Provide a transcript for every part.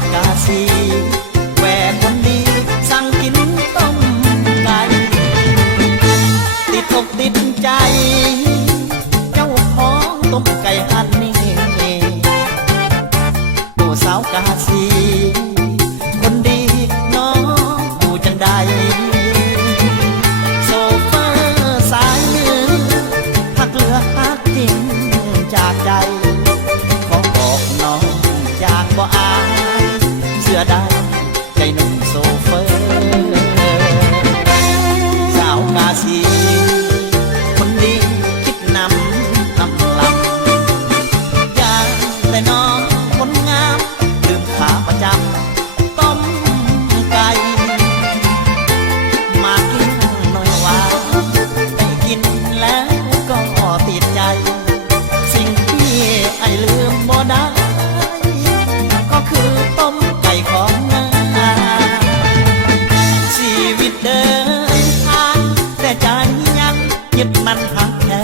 ดกาซีแหวกคนดีสั่งกินต้มไก่ติดอกติดใจเจ้าของต้มไก่หันนี่ตัวสาวกาซีคนดีน้องอยู่จังใดโซเฟอร์สายมือหักเหลือหักจริงจากใจขอบอกน้องจากบ่อายเสื้อดำใจหนุ่มโซเฟอร์สาวกาซีคนดีคิดนำลำอยากแต่น้องคนงามลืมขาประจำต้มไก่มากินหน่อยว่าได้กินแล้วก็ติดใจสิ่งที่ไอ้ลืมบ่ได้ก็คือต้มไก่ของน้าชีวิตเดินทางแต่ใจยังยึดมันหักแท้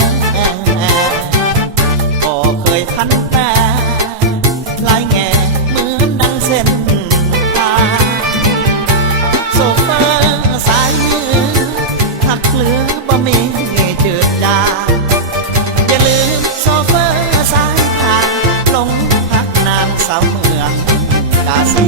ก็เคยพันแปรลายแง่เหมือนดังเส้นทางโซเฟอร์สายมือหักเหลือบ่มีเจืดจางอย่าลืมโซเฟอร์สายทางหลงหักนางสาวเมืองกาซี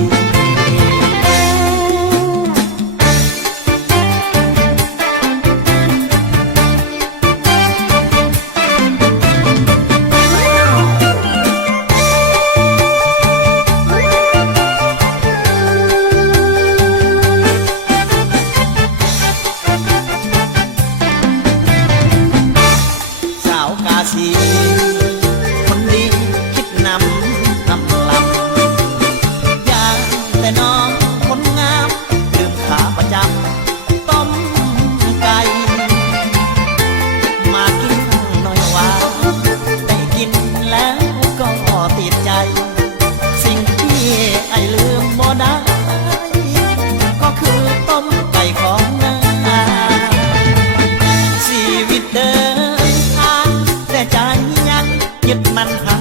สาวกาซีคนดีคิดนำลำอยากแต่น้องคนงามลืมขาประจำต้มไก่มากินหน่อยว่าได้กินแล้วก็ติดใจสิ่งที่ไอ้ลืมบ่ได้ก็คือต้มไก่ของน้าชีวิตเดินทางแต่ใจยังยึดมันหัก